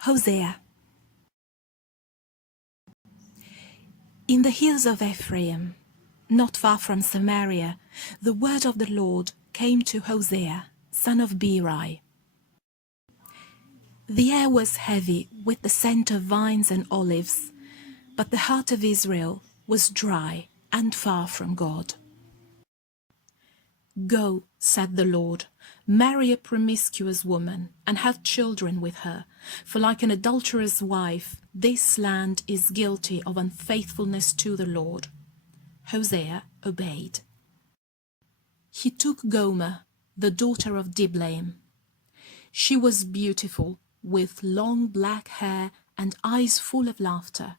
Hosea. In the hills of Ephraim, not far from Samaria, the word of the Lord came to Hosea, son of Beeri. The air was heavy with the scent of vines and olives, but the heart of Israel was dry and far from God. Go, said the Lord, marry a promiscuous woman and have children with her, for like an adulterous wife, this land is guilty of unfaithfulness to the Lord. Hosea obeyed. He took Gomer, the daughter of Diblaim. She was beautiful, with long black hair and eyes full of laughter,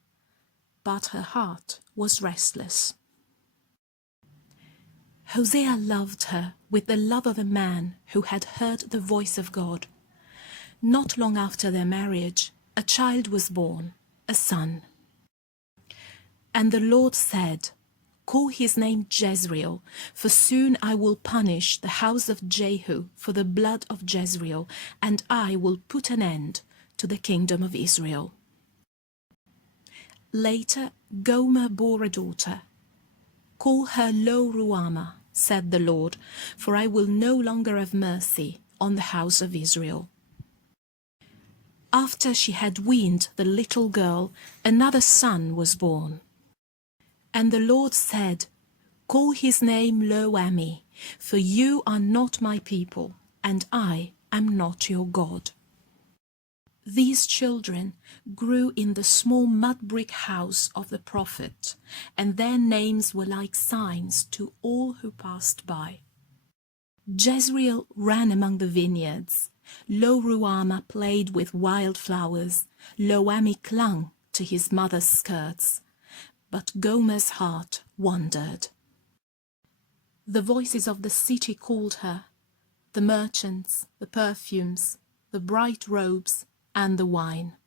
but her heart was restless. Hosea loved her with the love of a man who had heard the voice of God. Not long after their marriage, a child was born, a son. And the Lord said, "Call his name Jezreel, for soon I will punish the house of Jehu for the blood of Jezreel, and I will put an end to the kingdom of Israel." Later, Gomer bore a daughter. "Call her Lo-ruhamah," said the Lord, "for I will no longer have mercy on the house of Israel." After she had weaned the little girl, another son was born. And the Lord said, "Call his name Lo-ammi, for you are not my people, and I am not your God." These children grew in the small mud brick house of the prophet, and their names were like signs to all who passed by. Jezreel ran among the vineyards, Lo-ruhamah played with wild flowers, Lo-ammi clung to his mother's skirts, but Gomer's heart wandered. The voices of the city called her, the merchants, the perfumes, the bright robes, and the wine.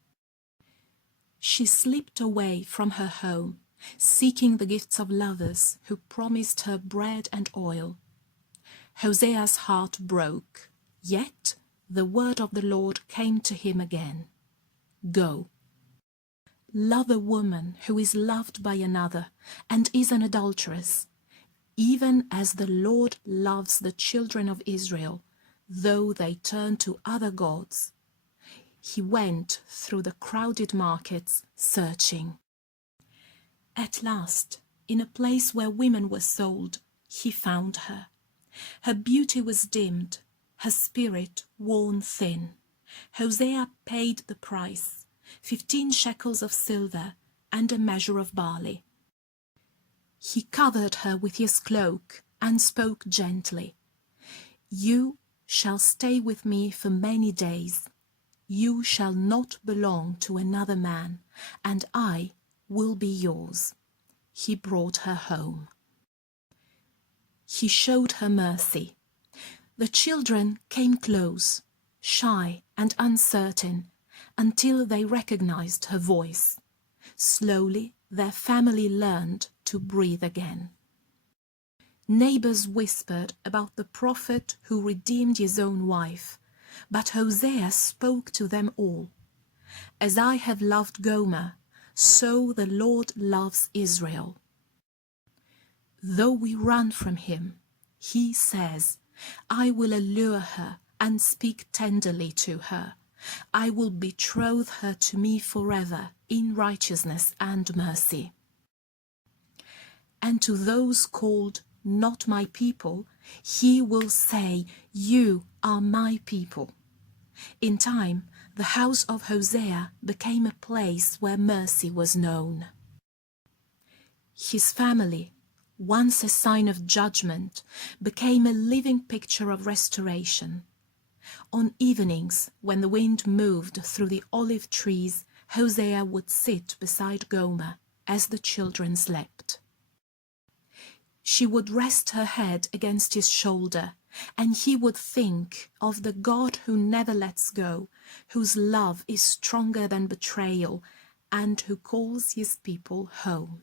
She slipped away from her home, seeking the gifts of lovers who promised her bread and oil. Hosea's heart broke, yet the word of the Lord came to him again. "Go. Love a woman who is loved by another and is an adulteress, even as the Lord loves the children of Israel, though they turn to other gods." He went through the crowded markets, searching. At last, in a place where women were sold, he found her. Her beauty was dimmed, her spirit worn thin. Hosea paid the price, 15 shekels of silver and a measure of barley. He covered her with his cloak and spoke gently. "You shall stay with me for many days. You shall not belong to another man, and I will be yours." He brought her home. He showed her mercy. The children came close, shy and uncertain, until they recognized her voice. Slowly, their family learned to breathe again. Neighbors whispered about the prophet who redeemed his own wife, but Hosea spoke to them all. "As I have loved Gomer, so the Lord loves Israel. Though we run from him, he says, I will allure her and speak tenderly to her. I will betroth her to me forever in righteousness and mercy." And to those called not my people, he will say, "You are my people." In time, the house of Hosea became a place where mercy was known. His family, once a sign of judgment, became a living picture of restoration. On evenings, when the wind moved through the olive trees, Hosea would sit beside Gomer as the children slept. She would rest her head against his shoulder, and he would think of the God who never lets go, whose love is stronger than betrayal, and who calls his people home.